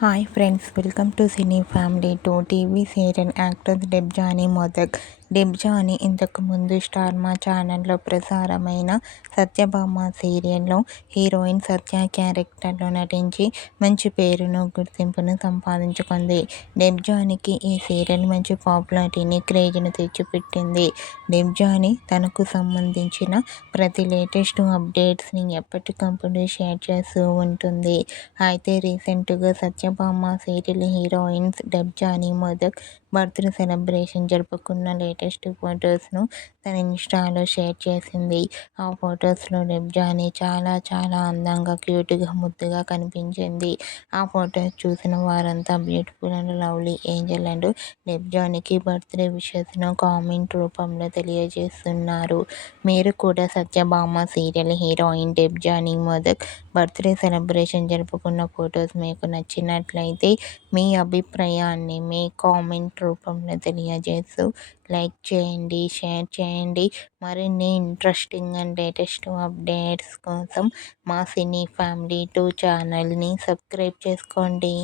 Hi friends, welcome to cine family two. TV serial actor Debjani modak. Debjani ఇంతకుముందు star మా ఛానల్లో ప్రసారమైన సత్యభామ సీరియల్లో హీరోయిన్ సత్య క్యారెక్టర్లో నటించి మంచి పేరును, గుర్తింపును సంపాదించుకుంది. డెబ్జానీకి ఈ సీరియల్ మంచి పాపులారిటీని, క్రేజ్ను తెచ్చిపెట్టింది. డెబ్జానీ తనకు సంబంధించిన ప్రతి లేటెస్ట్ అప్డేట్స్ని ఎప్పటికప్పుడు షేర్ చేస్తూ ఉంటుంది. అయితే రీసెంట్గా Satyabhama serial heroine Debjani Modak birthday celebration జరుపుకున్న లేటెస్ట్ ఫొటోస్ను తన ఇన్స్టాలో షేర్ చేసింది. ఆ ఫొటోస్లో డెబ్జానీ చాలా చాలా అందంగా, క్యూట్గా, ముద్దుగా కనిపించింది. ఆ ఫొటోస్ చూసిన వారంతా beautiful and lovely angel and డెబ్జానీకి బర్త్డే విషెస్ను కామెంట్ రూపంలో తెలియజేస్తున్నారు. మీరు కూడా Satyabhama serial heroine Debjani Modak birthday celebration జరుపుకున్న ఫొటోస్ మీకు నచ్చినట్లయితే మీ అభిప్రాయాన్ని మీ కామెంట్ రూపంలో తెలియజేస్తూ లైక్ చేయండి, షేర్ చేయండి. మరిన్ని ఇంట్రెస్టింగ్ అండ్ లేటెస్ట్ అప్డేట్స్ కోసం మా సినీ ఫ్యామిలీ 2 ఛానల్ని సబ్స్క్రైబ్ చేసుకోండి.